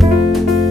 Música